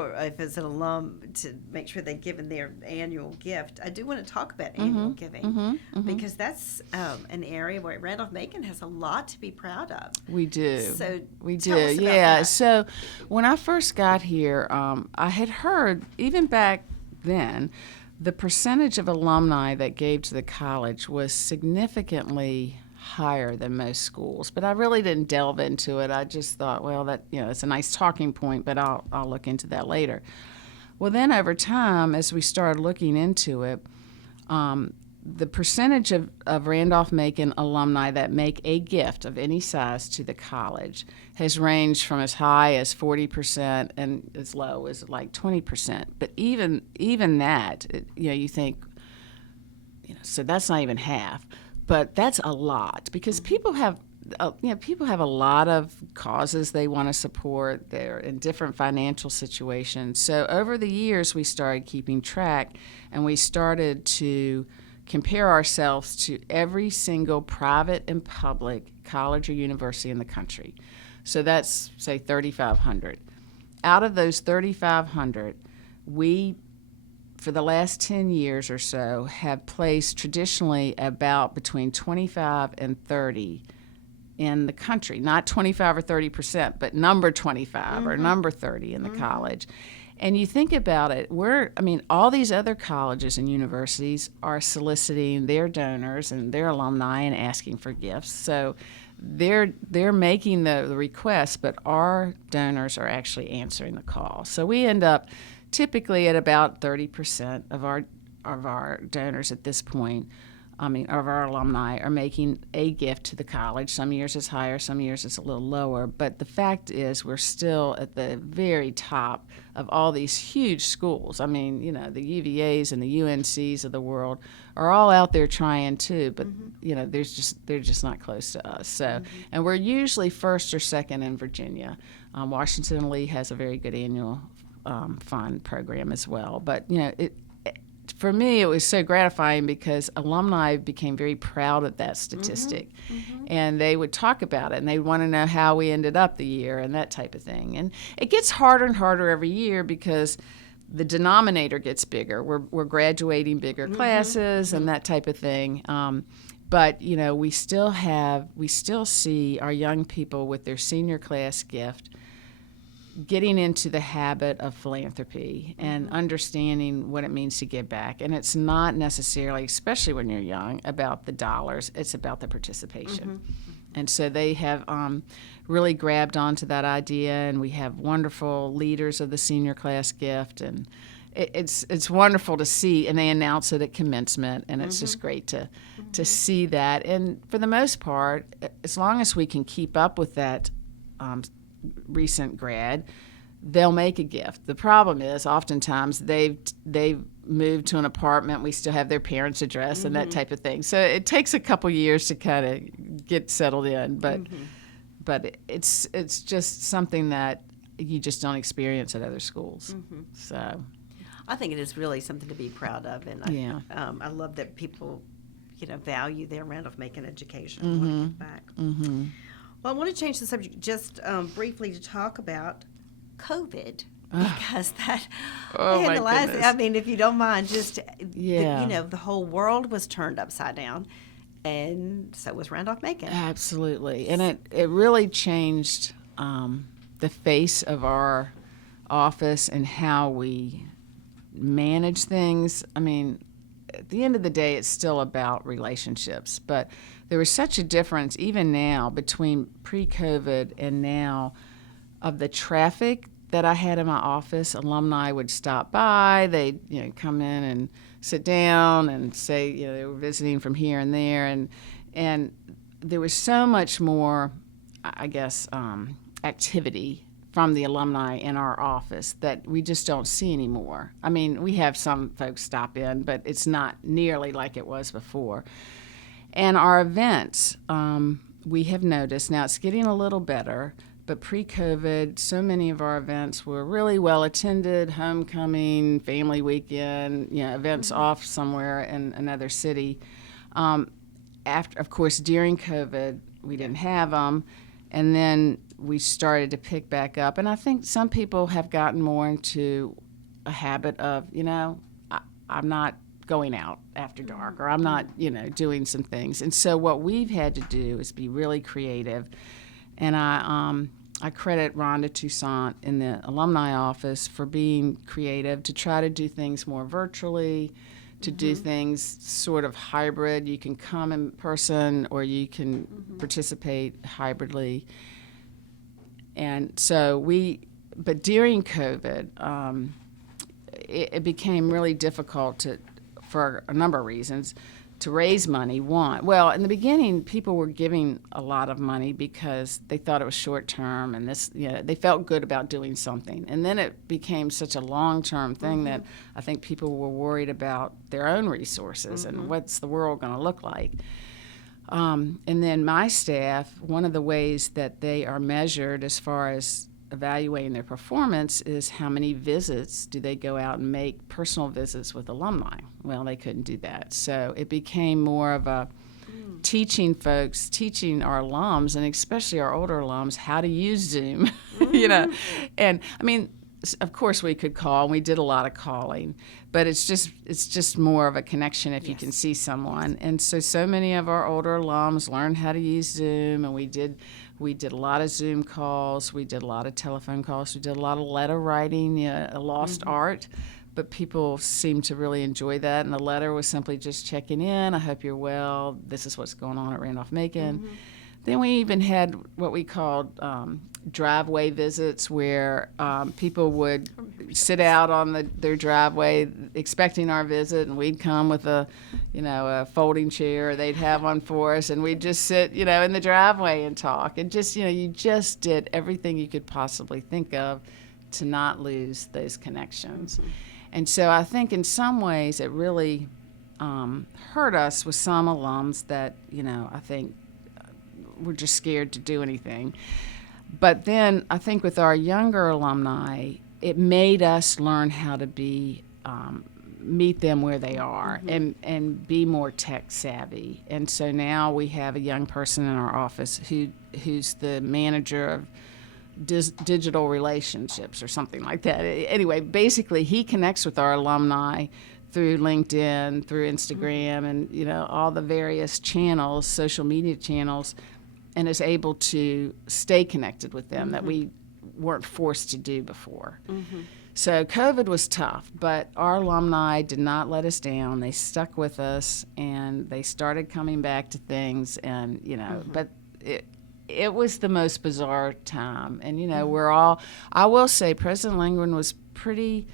if it's an alum to make sure they've given their annual gift. I do want to talk about annual giving because that's an area where Randolph-Macon has a lot to be proud of. We do. So we do. Tell us about yeah. that. So when I first got here, I had heard even back then the percentage of alumni that gave to the college was significantly higher than most schools, but I really didn't delve into it. I just thought, well, that it's a nice talking point, but I'll look into that later. Well, then over time, as we started looking into it, the percentage of Randolph-Macon alumni that make a gift of any size to the college has ranged from as high as 40% and as low as like 20%. But even that, you think, so that's not even half. But that's a lot because people have a lot of causes they want to support. They're in different financial situations. So over the years, we started keeping track, and we started to compare ourselves to every single private and public college or university in the country. So that's, say, 3,500. Out of those 3,500, we, for the last 10 years or so, have placed traditionally about between 25 and 30 in the country. Not 25 or 30%, but number 25 or number 30 in the college. And you think about it, all these other colleges and universities are soliciting their donors and their alumni and asking for gifts. So they're making the request, but our donors are actually answering the call. So we end up typically at about 30% of our donors at this point, of our alumni, are making a gift to the college. Some years it's higher, some years it's a little lower. But the fact is we're still at the very top of all these huge schools. The UVAs and the UNCs of the world are all out there trying too, but they're just not close to us. So, and we're usually first or second in Virginia. Washington Lee has a very good annual fund program as well. But for me, it was so gratifying because alumni became very proud of that statistic. And they would talk about it, and they'd want to know how we ended up the year and that type of thing. And it gets harder and harder every year because the denominator gets bigger. We're graduating bigger classes and that type of thing. But we still see our young people with their senior class gift getting into the habit of philanthropy and understanding what it means to give back. And it's not necessarily, especially when you're young, about the dollars. It's about the participation. And so they have really grabbed onto that idea, and we have wonderful leaders of the senior class gift, and it's wonderful to see. And they announce it at commencement, and it's just great to see that. And for the most part, as long as we can keep up with that recent grad, they'll make a gift. The problem is oftentimes they've moved to an apartment. We still have their parents' address and that type of thing. So it takes a couple years to kind of get settled in, but it's just something that you just don't experience at other schools. So I think it is really something to be proud of, and I love that people value their Randolph-Macon education and want to give back. Well, I want to change the subject just briefly to talk about COVID, because that my goodness. I mean, if you don't mind, just the whole world was turned upside down, and so was Randolph-Macon. Absolutely, and it really changed the face of our office and how we manage things. I mean, at the end of the day, it's still about relationships, but there was such a difference even now between pre-COVID and now of the traffic that I had in my office. Alumni would stop by, they'd come in and sit down and say they were visiting from here and there, and there was so much more, I guess, activity from the alumni in our office that we just don't see anymore. I mean, we have some folks stop in, but it's not nearly like it was before. And our events, we have noticed, now it's getting a little better, but pre-COVID, so many of our events were really well attended, homecoming, family weekend, events off somewhere in another city. Of course, during COVID, we didn't have them, and then we started to pick back up. And I think some people have gotten more into a habit of, I'm not going out after dark, or I'm not, doing some things. And so what we've had to do is be really creative. And I credit Rhonda Toussaint in the alumni office for being creative to try to do things more virtually, to do things sort of hybrid. You can come in person or you can participate hybridly. And so but during COVID, it became really difficult for a number of reasons, to raise money. One, well, in the beginning, people were giving a lot of money because they thought it was short term, and they felt good about doing something. And then it became such a long-term thing that I think people were worried about their own resources and what's the world going to look like. And then my staff, one of the ways that they are measured as far as evaluating their performance is how many visits do they go out and make personal visits with alumni. Well, they couldn't do that. So it became more of a teaching our alums, and especially our older alums, how to use Zoom, And I mean, of course we could call, and we did a lot of calling, but it's just more of a connection if you can see someone. And so many of our older alums learned how to use Zoom, and we did a lot of Zoom calls, we did a lot of telephone calls, we did a lot of letter writing, a lost art, but people seemed to really enjoy that. And the letter was simply just checking in, I hope you're well, this is what's going on at Randolph-Macon. Then we even had what we called driveway visits, where people would sit out on their driveway expecting our visit, and we'd come with a folding chair, or they'd have one for us, and we'd just sit, in the driveway and talk. And just, you just did everything you could possibly think of to not lose those connections. And so I think in some ways it really hurt us with some alums that, I think were just scared to do anything. But then I think with our younger alumni, it made us learn how to be meet them where they are and be more tech savvy. And so now we have a young person in our office who's the manager of digital relationships or something like that. Anyway, basically he connects with our alumni through LinkedIn, through Instagram, and all the various channels, social media channels, and is able to stay connected with them that we weren't forced to do before. So COVID was tough, but our alumni did not let us down. They stuck with us, and they started coming back to things, and but it was the most bizarre time. And I will say President Langren was pretty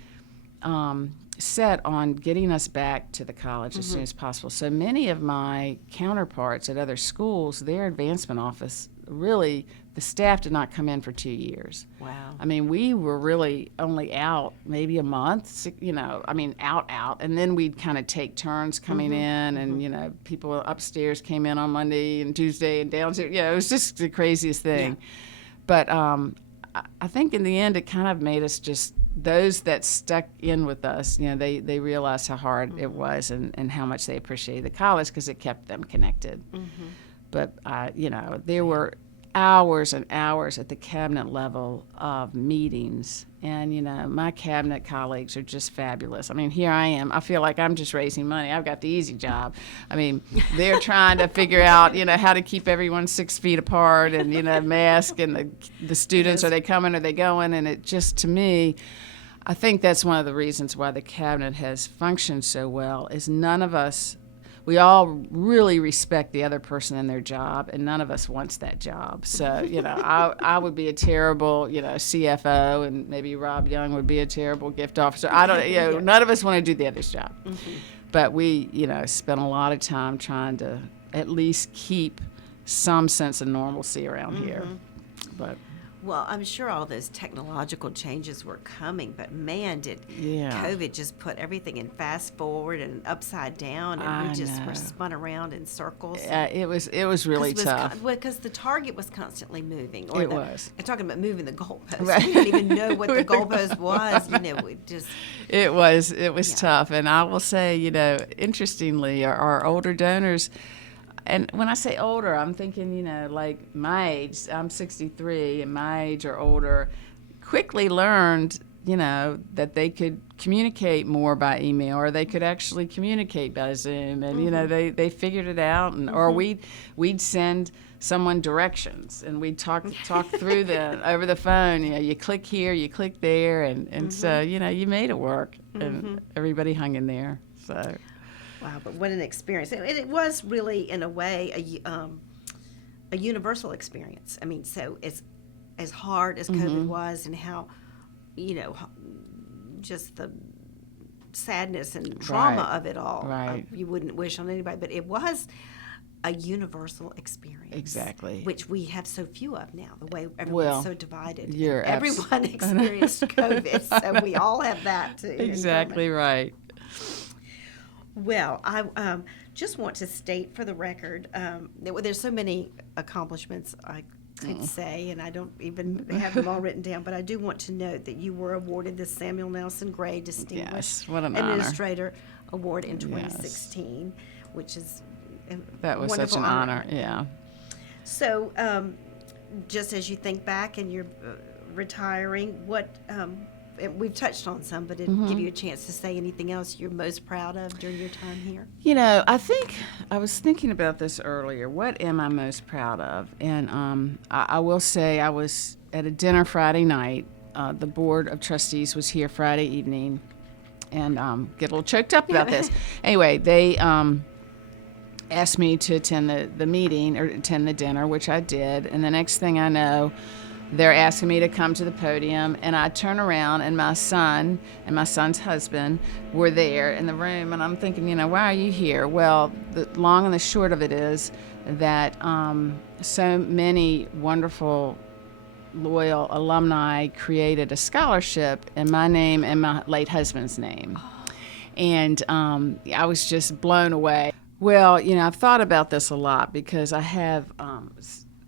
set on getting us back to the college as soon as possible. So many of my counterparts at other schools, their advancement office, really, the staff did not come in for 2 years. Wow. I mean, we were really only out maybe a month, out. And then we'd kind of take turns coming in, and, people upstairs came in on Monday and Tuesday and downstairs. It was just the craziest thing. Yeah. But I think in the end, it kind of made us just, those that stuck in with us, they realized how hard it was and how much they appreciated the college because it kept them connected. But, there were hours and hours at the cabinet level of meetings. And, my cabinet colleagues are just fabulous. I mean, here I am. I feel like I'm just raising money. I've got the easy job. I mean, they're trying to figure out, how to keep everyone 6 feet apart and, mask, and the students, are they coming, are they going? And it just, to me, I think that's one of the reasons why the cabinet has functioned so well is none of us, we all really respect the other person in their job, and none of us wants that job. So, I would be a terrible, CFO, and maybe Rob Young would be a terrible gift officer. I don't, none of us want to do the other's job. But we, spent a lot of time trying to at least keep some sense of normalcy around here. But well, I'm sure all those technological changes were coming, but man, did COVID just put everything in fast forward and upside down, and we just were spun around in circles. It was really tough. Because the target was constantly moving. It was. I'm talking about moving the goalpost. Right. We didn't even know what the goalpost was. We just. It was tough, and I will say, interestingly, our older donors. And when I say older, I'm thinking, like my age. I'm 63, and my age or older, quickly learned, that they could communicate more by email, or they could actually communicate by Zoom. And, they figured it out. And or we'd send someone directions, and we'd talk through them over the phone. You click here, you click there. And so, you made it work. And everybody hung in there. So. Wow, but what an experience. It was really, in a way, a universal experience. I mean, so as hard as COVID was, and how, just the sadness and trauma of it all, you wouldn't wish on anybody, but it was a universal experience. Exactly. Which we have so few of now, the way everyone's so divided. Everyone experienced COVID, so we all have that too. Exactly right. Well, I just want to state for the record, there's so many accomplishments I could say, and I don't even have them all written down, but I do want to note that you were awarded the Samuel Nelson Gray Distinguished Administrator Award in 2016, which is that was such an honor. Yeah. So, just as you think back and you're retiring, what we've touched on some, but it'd give you a chance to say anything else you're most proud of during your time here? I think I was thinking about this earlier. What am I most proud of? And I will say I was at a dinner Friday night. The Board of Trustees was here Friday evening, and get a little choked up about this. Anyway, they asked me to attend the meeting or attend the dinner, which I did. And the next thing I know, they're asking me to come to the podium, and I turn around, and my son and my son's husband were there in the room, and I'm thinking, why are you here? Well, the long and the short of it is that so many wonderful, loyal alumni created a scholarship in my name and my late husband's name. And I was just blown away. Well, I've thought about this a lot because I have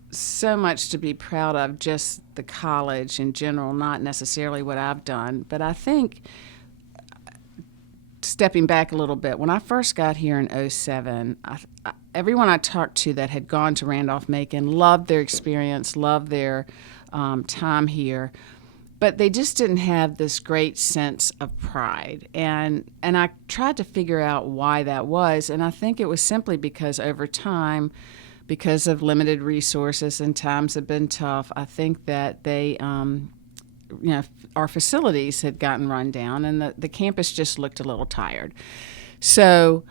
so much to be proud of, just the college in general, not necessarily what I've done. But I think stepping back a little bit, when I first got here in '07, everyone I talked to that had gone to Randolph-Macon loved their experience, loved their time here, but they just didn't have this great sense of pride. And I tried to figure out why that was, and I think it was simply because over time, because of limited resources and times have been tough, I think that they, our facilities had gotten run down and the campus just looked a little tired. So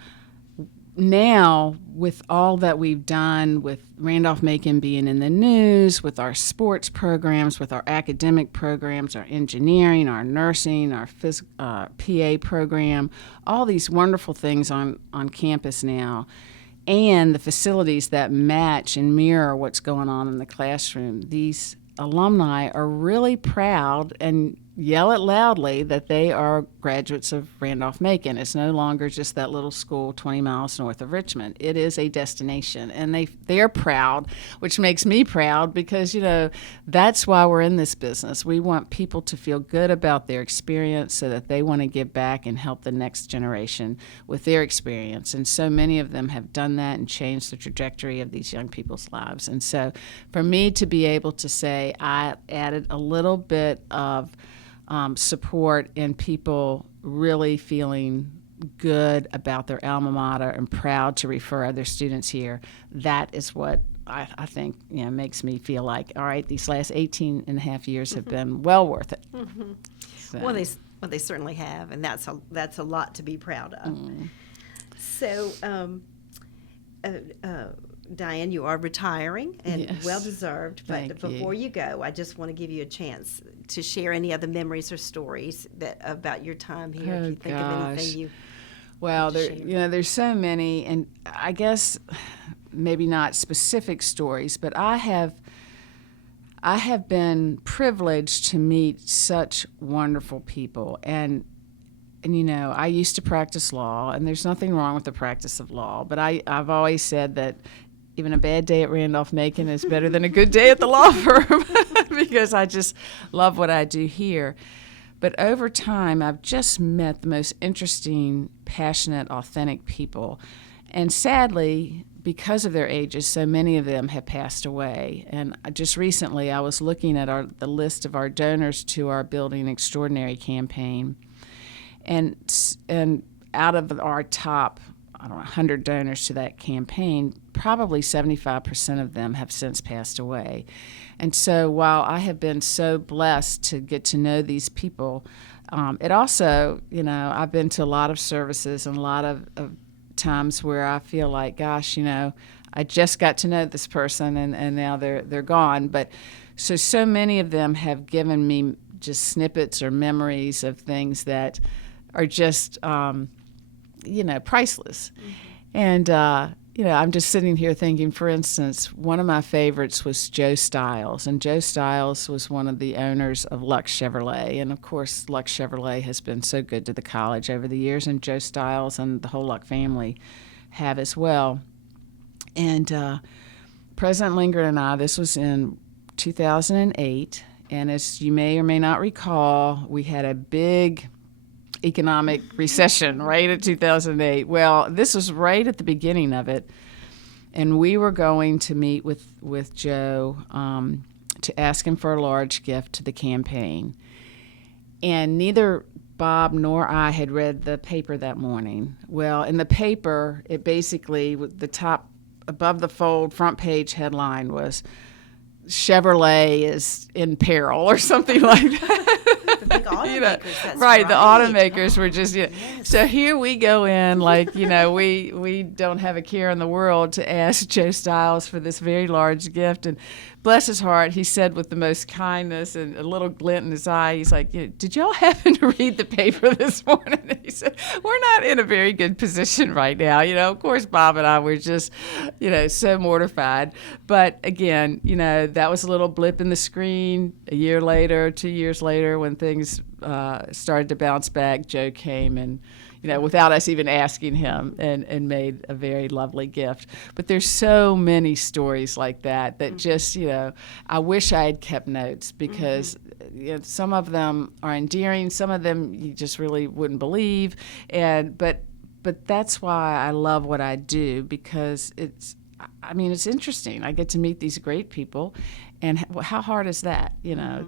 now, with all that we've done, with Randolph-Macon being in the news, with our sports programs, with our academic programs, our engineering, our nursing, our PA program, all these wonderful things on campus now, and the facilities that match and mirror what's going on in the classroom, these alumni are really proud and yell it loudly that they are graduates of Randolph-Macon. It's no longer just that little school 20 miles north of Richmond. It is a destination, and they're proud, which makes me proud because, that's why we're in this business. We want people to feel good about their experience so that they want to give back and help the next generation with their experience. And so many of them have done that and changed the trajectory of these young people's lives. And so for me to be able to say I added a little bit of support and people really feeling good about their alma mater and proud to refer other students here, that is what I think makes me feel like, all right, these last 18 and a half years have been well worth it. Mm-hmm. So. Well, they certainly have, and that's a lot to be proud of. Mm. So, Diane, you are retiring, and yes. well-deserved. But before you go, I just want to give you a chance to share any other memories or stories about your time here. If you think of anything you there's so many, and I guess maybe not specific stories, but I have been privileged to meet such wonderful people, and I used to practice law, and there's nothing wrong with the practice of law, but I've always said that even a bad day at Randolph-Macon is better than a good day at the law firm because I just love what I do here. But over time, I've just met the most interesting, passionate, authentic people. And sadly, because of their ages, so many of them have passed away. And just recently, I was looking at the list of our donors to our Building Extraordinary campaign. And out of our top 100 donors to that campaign, probably 75% of them have since passed away. And so while I have been so blessed to get to know these people, it also, I've been to a lot of services and a lot of times where I feel like, gosh, I just got to know this person and now they're gone. But so many of them have given me just snippets or memories of things that are just priceless. Mm-hmm. And, I'm just sitting here thinking, for instance, one of my favorites was Joe Stiles. And Joe Stiles was one of the owners of Lux Chevrolet. And, of course, Lux Chevrolet has been so good to the college over the years, and Joe Stiles and the whole Lux family have as well. And President Lindgren and I, this was in 2008, and as you may or may not recall, we had a big economic recession right in 2008. Well, this was right at the beginning of it, and we were going to meet with Joe to ask him for a large gift to the campaign. And neither Bob nor I had read the paper that morning. Well, in the paper, it basically, the top above the fold front page headline was Chevrolet is in peril or something like that. The big automakers, that's right. The automakers oh, were just, yes. So here we go in like, we don't have a care in the world to ask Joe Stiles for this very large gift. And bless his heart, he said with the most kindness and a little glint in his eye, he's like, did y'all happen to read the paper this morning? And he said, we're not in a very good position right now. Of course, Bob and I were just, so mortified. But again, that was a little blip in the screen. A year later, 2 years later, when things started to bounce back, Joe came and, without us even asking him, and made a very lovely gift. But there's so many stories like that just, I wish I had kept notes because some of them are endearing, some of them you just really wouldn't believe, but that's why I love what I do, because it's interesting. I get to meet these great people, and how hard is that?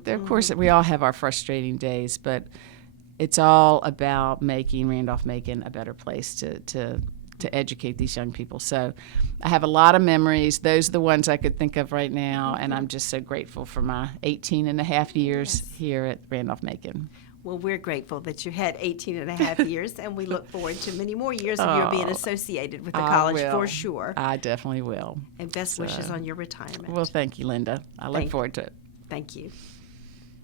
Of course, we all have our frustrating days, but it's all about making Randolph-Macon a better place to educate these young people. So I have a lot of memories. Those are the ones I could think of right now, and I'm just so grateful for my 18 and a half years here at Randolph-Macon. Well, we're grateful that you had 18 and a half years, and we look forward to many more years of your being associated with the college for sure. I definitely will. And best wishes on your retirement. Well, thank you, Lynda. I look forward to it. Thank you.